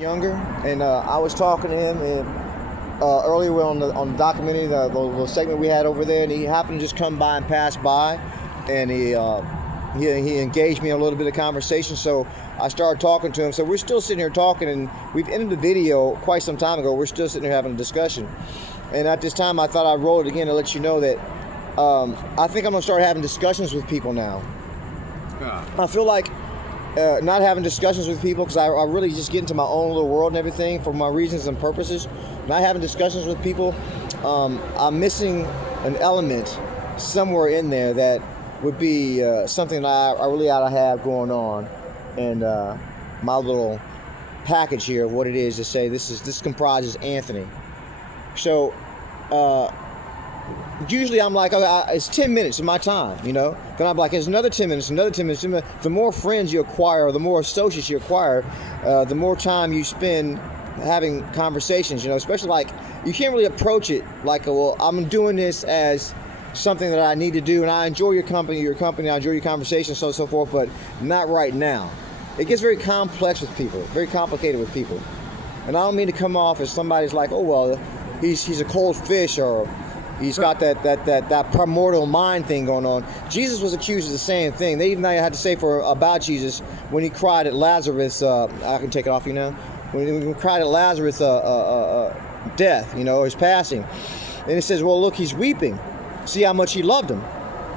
younger, and I was talking to him earlier on the documentary, the segment we had over there, and he happened to just come by and pass by, and he engaged me in a little bit of conversation. So I started talking to him. So we're still sitting here talking, and we've ended the video quite some time ago. We're still sitting here having a discussion, and at this time I thought I'd roll it again to let you know that I think I'm gonna start having discussions with people now. I feel like not having discussions with people, because I really just get into my own little world and everything for my reasons and purposes. Not having discussions with people, I'm missing an element somewhere in there that would be something that I really ought to have going on, and my little package here of what it is to say this comprises Anthony. So usually I'm like, it's 10 minutes of my time, Then I'm like, it's another 10 minutes, another 10 minutes. The more friends you acquire, or the more associates you acquire, the more time you spend having conversations, especially like, you can't really approach it like, well, I'm doing this as something that I need to do, and I enjoy your company, I enjoy your conversation, so on and so forth, but not right now. It gets very complex with people, very complicated with people. And I don't mean to come off as somebody's like, oh, well, he's a cold fish, or he's got that primordial mind thing going on. Jesus was accused of the same thing. They even had to say about Jesus when he cried at Lazarus. I can take it off you now. When he cried at Lazarus' death, his passing, and it says, well, look, he's weeping. See how much he loved him.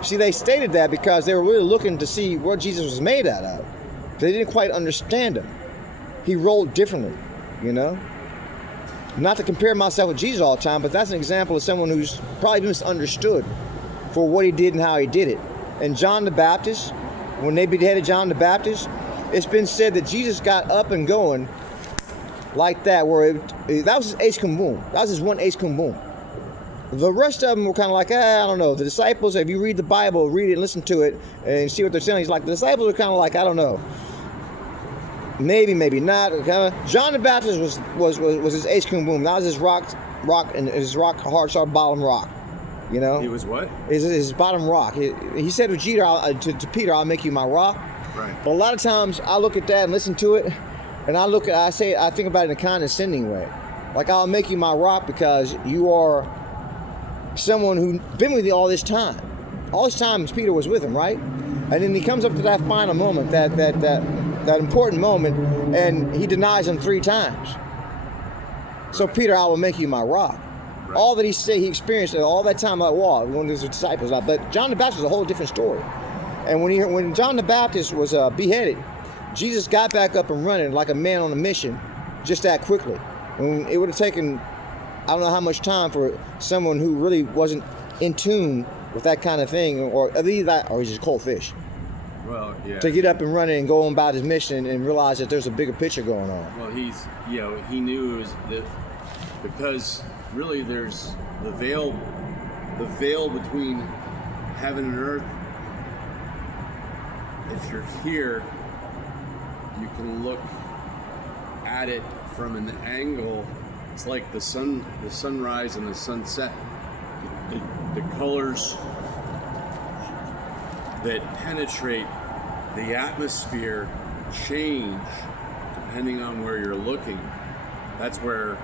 See, they stated that because they were really looking to see what Jesus was made out of. They didn't quite understand him. He rolled differently, Not to compare myself with Jesus all the time, but that's an example of someone who's probably misunderstood for what he did and how he did it. And John the Baptist, when they beheaded John the Baptist, it's been said that Jesus got up and going like that, where that was his ace cum boom. That was his one ace cum boom. The rest of them were kind of like, I don't know. The disciples, if you read the Bible, read it and listen to it and see what they're saying, he's like, the disciples are kind of like, I don't know. Maybe not. John the Baptist was his ace cum boom. That was his rock, and his rock hard start bottom rock. He was what? His bottom rock. He said to Peter, I'll make you my rock. Right. But a lot of times I look at that and listen to it, and I think about it in a condescending way. Like, I'll make you my rock because you are someone who's been with you all this time. All this time Peter was with him, right? And then he comes up to that final moment, that important moment, and he denies him 3 times. So Peter, I will make you my rock. Right. All that he experienced all that time, like, wow, one of his disciples. But John the Baptist was a whole different story. And when John the Baptist was beheaded, Jesus got back up and running like a man on a mission, just that quickly. And it would have taken, I don't know how much time for someone who really wasn't in tune with that kind of thing, or either that, or he's just a cold fish. Well, yeah. To get up and running and go about his mission and realize that there's a bigger picture going on. Well, he knew it was that, because really there's the veil between heaven and earth. If you're here, you can look at it from an angle. It's like the sunrise and the sunset. The colors that penetrate the atmosphere change depending on where you're looking. That's where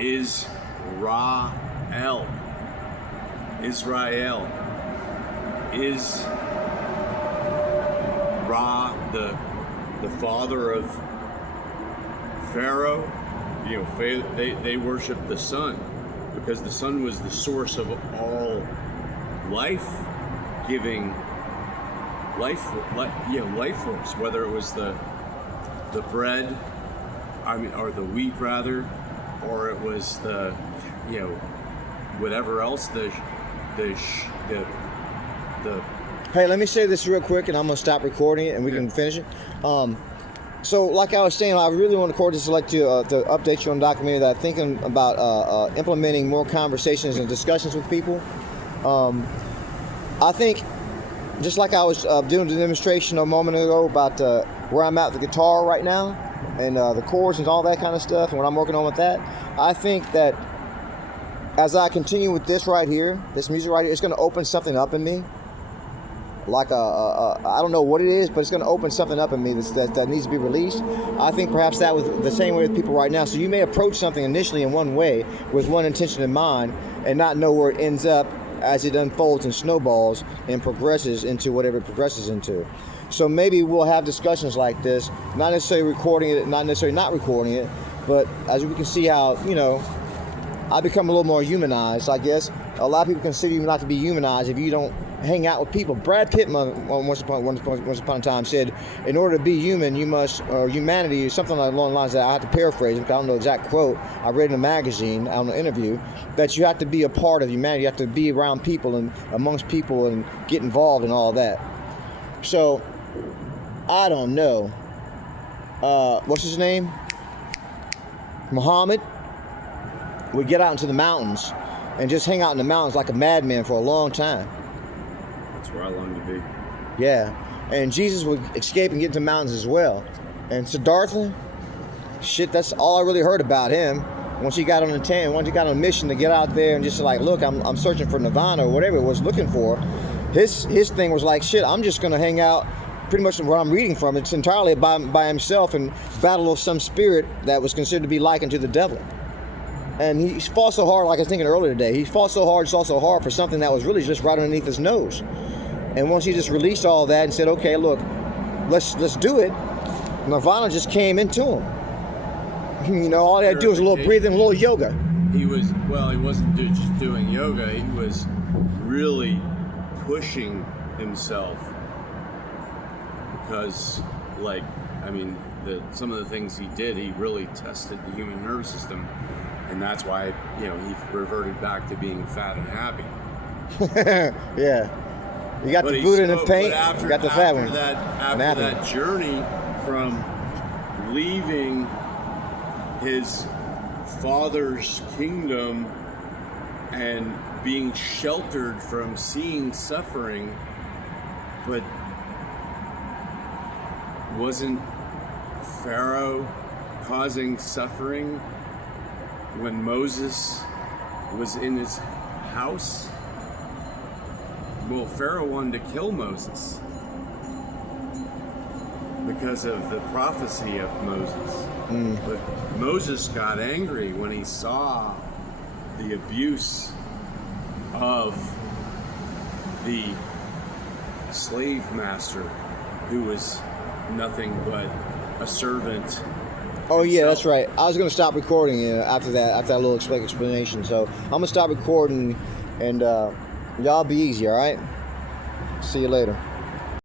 Israel is Ra, the father of Pharaoh. They worshiped the sun, because the sun was the source of all life-giving, life force. Whether it was the bread, or the wheat rather, or it was the whatever else the Hey, let me say this real quick, and I'm gonna stop recording it, and we can finish it. So, like I was saying, I really want to record this to update you on the documentary that I'm thinking about implementing more conversations and discussions with people. I think, just like I was doing the demonstration a moment ago about where I'm at with the guitar right now, and the chords and all that kind of stuff, and what I'm working on with that, I think that as I continue with this right here, this music right here, it's going to open something up in me. like I don't know what it is, but it's going to open something up in me that needs to be released. I think perhaps that was the same way with people right now. So you may approach something initially in one way with one intention in mind and not know where it ends up as it unfolds and snowballs and progresses into whatever it progresses into. So maybe we'll have discussions like this, not necessarily recording it, not necessarily not recording it, but as we can see how, I become a little more humanized, I guess. A lot of people consider you not to be humanized if you don't hang out with people. Brad Pitt once upon a time said, in order to be human, you must, or humanity, something along the lines that I have to paraphrase, because I don't know the exact quote. I read in a magazine, on an interview, that you have to be a part of humanity. You have to be around people and amongst people and get involved in all that. So, I don't know. What's his name? Muhammad would get out into the mountains and just hang out in the mountains like a madman for a long time. That's where I long to be. Yeah. And Jesus would escape and get into the mountains as well. And Siddhartha, shit, that's all I really heard about him. Once he got on a mission to get out there and just like, look, I'm searching for nirvana or whatever it was looking for. His thing was like, shit, I'm just gonna hang out. Pretty much what I'm reading from, it's entirely by himself and battle with some spirit that was considered to be likened to the devil. And he fought so hard, like I was thinking earlier today, he fought so hard for something that was really just right underneath his nose. And once he just released all that and said, okay, look, let's do it, nirvana just came into him. All he had to do was a little breathing, a little yoga. He wasn't just doing yoga, he was really pushing himself. Because, some of the things he did, he really tested the human nervous system. And that's why, he reverted back to being fat and happy. Yeah. You got the Buddha in the paint, you got the fat one. After that journey from leaving his father's kingdom and being sheltered from seeing suffering, but wasn't Pharaoh causing suffering when Moses was in his house? Well, Pharaoh wanted to kill Moses because of the prophecy of Moses. But Moses got angry when he saw the abuse of the slave master, who was nothing but a servant. Oh yeah, that's right. I was going to stop recording after that little explanation. So I'm going to stop recording, and y'all be easy, all right? See you later.